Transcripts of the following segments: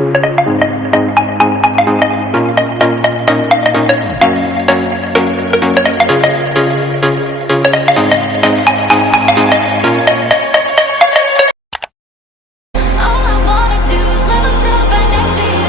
All I wanna do is let myself right next to you.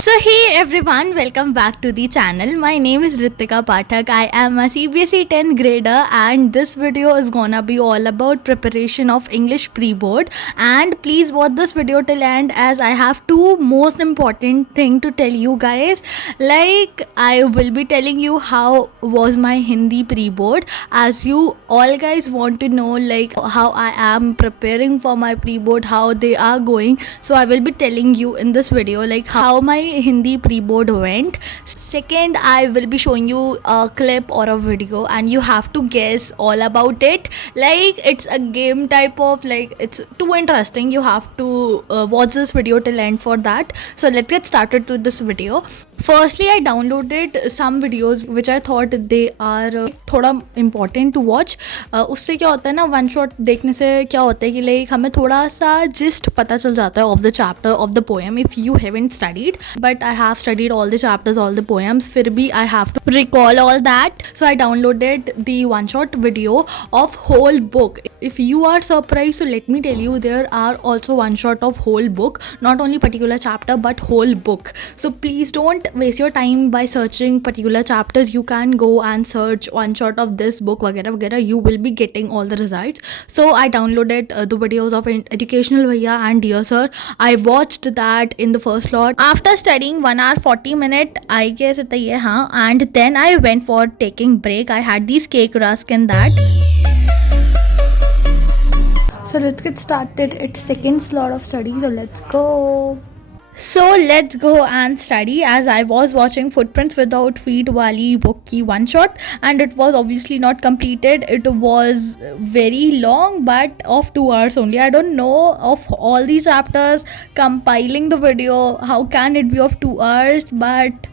So hey everyone, welcome back to the channel. My name is Ritika Pathak. I am a CBSE 10th grader and this video is gonna be all about preparation of English pre-board. And please watch this video till end as I have two most important thing to tell you guys. Like I will be telling you how was my Hindi pre-board, as you all guys want to know like how I am preparing for my pre-board, how they are going. So I will be telling you in this video like how my Hindi pre-board went. Second, I will be showing you a clip or a video and you have to guess all about it. Like it's a game type of, like it's too interesting. You have to watch this video till end for that. So let's get started to this video. Firstly, I downloaded some videos which I thought they are थोड़ा important to watch. उससे क्या होता है ना, one shot देखने से क्या होता है कि लाइक हमें थोड़ा सा जिस्ट पता चल जाता है of the chapter of the poem if you haven't studied. But I have studied all the chapters all the poems, फिर भी I have to recall all that. So I downloaded the one shot video of whole book. If you are surprised, so let me tell you there are also one shot of whole book, not only particular chapter but whole book. So please don't waste your time by searching particular chapters. You can go and search one shot of this book वगैरह वगैरह. You will be getting all the results. So I downloaded the videos of Educational Bhaiya and Dear Sir. I watched that in the first slot. After studying 1 hour 40 minutes, I guess इतना ही है हाँ. And then I went for taking break. I had these cake rusk in that. So let's get started. It's second slot of study. So let's go. So let's go and study, as I was watching Footprints Without Feet wali book ki one shot and it was obviously not completed. It was very long but of 2 hours only. I don't know of all these chapters compiling the video, how can it be of 2 hours, but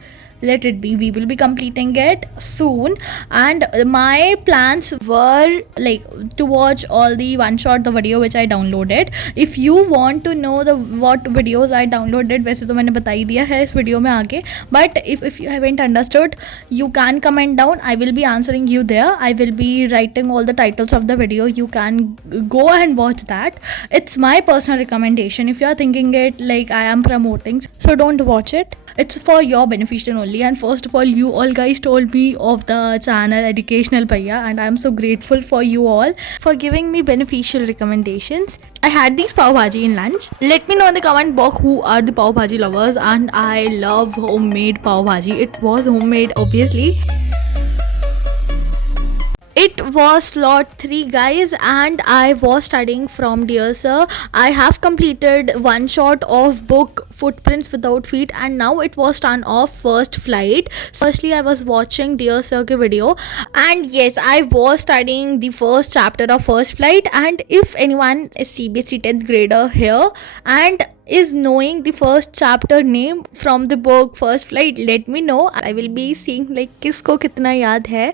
let it be. We will be completing it soon. And my plans were like to watch all the one shot the video which I downloaded. If you want to know the what videos I downloaded, वैसे तो मैंने बता ही दिया है इस video में आगे, but if you haven't understood, you can comment down. I will be answering you there. I will be writing all the titles of the video. You can go and watch that. It's my personal recommendation. If you are thinking it like I am promoting, so don't watch it. It's for your beneficial only. And first of all, you all guys told me of the channel Educational Bhaiya and I'm so grateful for you all for giving me beneficial recommendations. I had these pav bhaji in lunch. Let me know in the comment box who are the pav bhaji lovers, and I love homemade pav bhaji. It was homemade obviously. It was slot 3 guys and I was studying from Dear Sir. I have completed one shot of book Footprints Without Feet and now it was turn off First Flight. Firstly I was watching Dear Sir ke video and yes, I was studying the first chapter of First Flight. And if anyone is CBSE 10th grader here and is knowing the first chapter name from the book First Flight, let me know. I will be seeing like किसको कितना याद है.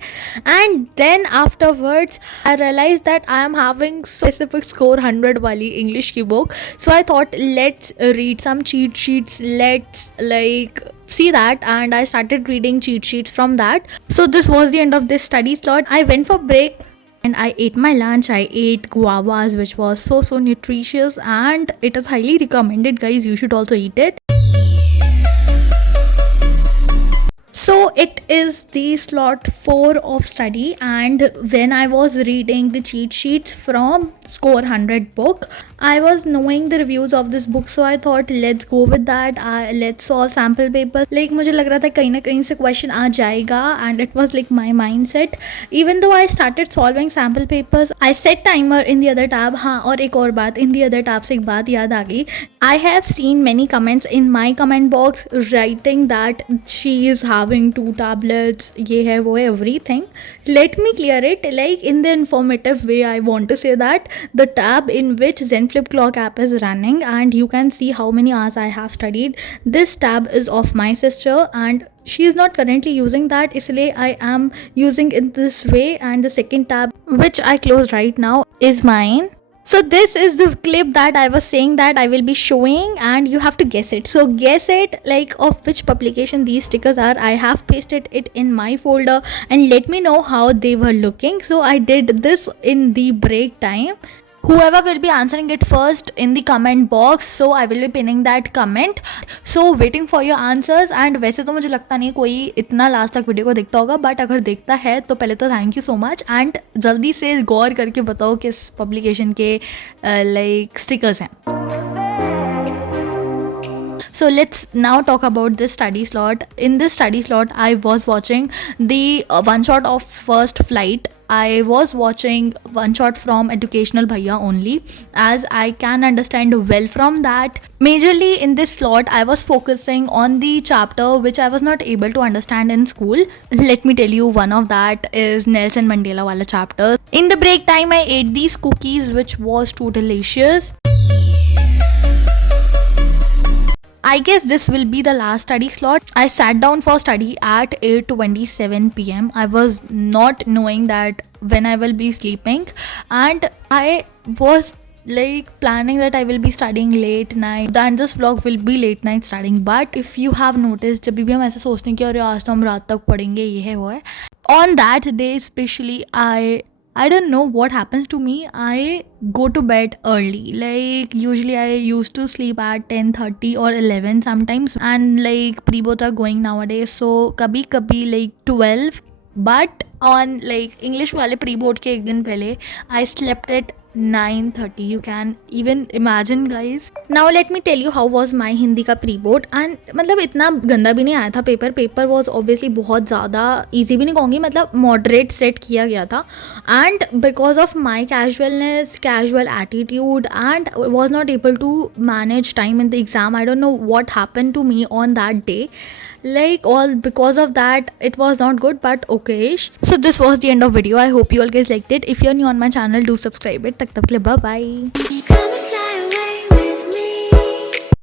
And then afterwards I realized that I am having specific score 100 wali English की book. So I thought let's read some cheat sheets, let's like see that, and I started reading cheat sheets from that. So this was the end of this study slot. I went for break and I ate my lunch. I ate guavas, which was so nutritious and it is highly recommended guys. You should also eat it. So it is the slot 4 of study and when I was reading the cheat sheets from Score 100 book, I was knowing the reviews of this book, so I thought let's go with that. Let's solve sample paper. Like मुझे लग रहा था कहीं ना कहीं से question आ जाएगा and it was like my mindset. Even though I started solving sample papers, I set timer in the other tab. हाँ, और एक और बात, in the other tab से एक बात याद आ गई. I have seen many comments in my comment box writing that she is having 2 tablets, ये है वो है everything. Let me clear it like in the informative way. I want to say that the tab in which Zenflip Clock app is running and you can see how many hours I have studied. This tab is of my sister and she is not currently using that, इसलिए I am using it this way. And the second tab which I closed right now is mine. So this is the clip that I was saying that I will be showing, and you have to guess it. So guess it, like, of which publication these stickers are. I have pasted it in my folder, and let me know how they were looking. So I did this in the break time. Whoever will be answering it first in the comment box, so I will be pinning that comment. So waiting for your answers. And वैसे तो मुझे लगता नहीं कोई इतना last तक video को देखता होगा, बट अगर देखता है तो पहले तो thank you so much, and जल्दी से गौर करके बताओ किस पब्लिकेशन के लाइक स्टिकर्स हैं. So let's now talk about this study slot. In this study slot, I was watching the one shot of first flight. I was watching one shot from Educational Bhaiya only, as I can understand well from that. Majorly in this slot, I was focusing on the chapter which I was not able to understand in school. Let me tell you, one of that is Nelson Mandela wala chapter. In the break time, I ate these cookies, which was too delicious. I guess this will be the last study slot. I sat down for study at 8:27 p.m. I was not knowing that when I will be sleeping, and I was like planning that I will be studying late night, and this vlog will be late night studying. But if you have noticed, जब भी हम ऐसे सोचते हैं कि अरे आज तो हम रात तक पढ़ेंगे, ये है वो है, on that day especially, I don't know what happens to me. I go to bed early. Like usually I used to sleep at 10:30 or 11 sometimes, and like pre-both are going nowadays, so kabhi kabhi like 12. But on like English वाले pre-board के एक दिन पहले I slept at 9:30. You can even imagine, guys. Now let me tell you how was my Hindi का pre board. And मतलब इतना गंदा भी नहीं आया था पेपर वॉज ऑब्वियसली बहुत ज़्यादा ईजी भी नहीं कहूँगी, मतलब मॉडरेट सेट किया गया था. And because of my casualness, casual attitude, and was not able to manage time in the exam. I don't know what happened to me on that day. Like all because of that, it was not good, but okay. So this was the end of video. I hope you all guys liked it. If you're new on my channel, do subscribe it. Tak tak ke liye, bye bye.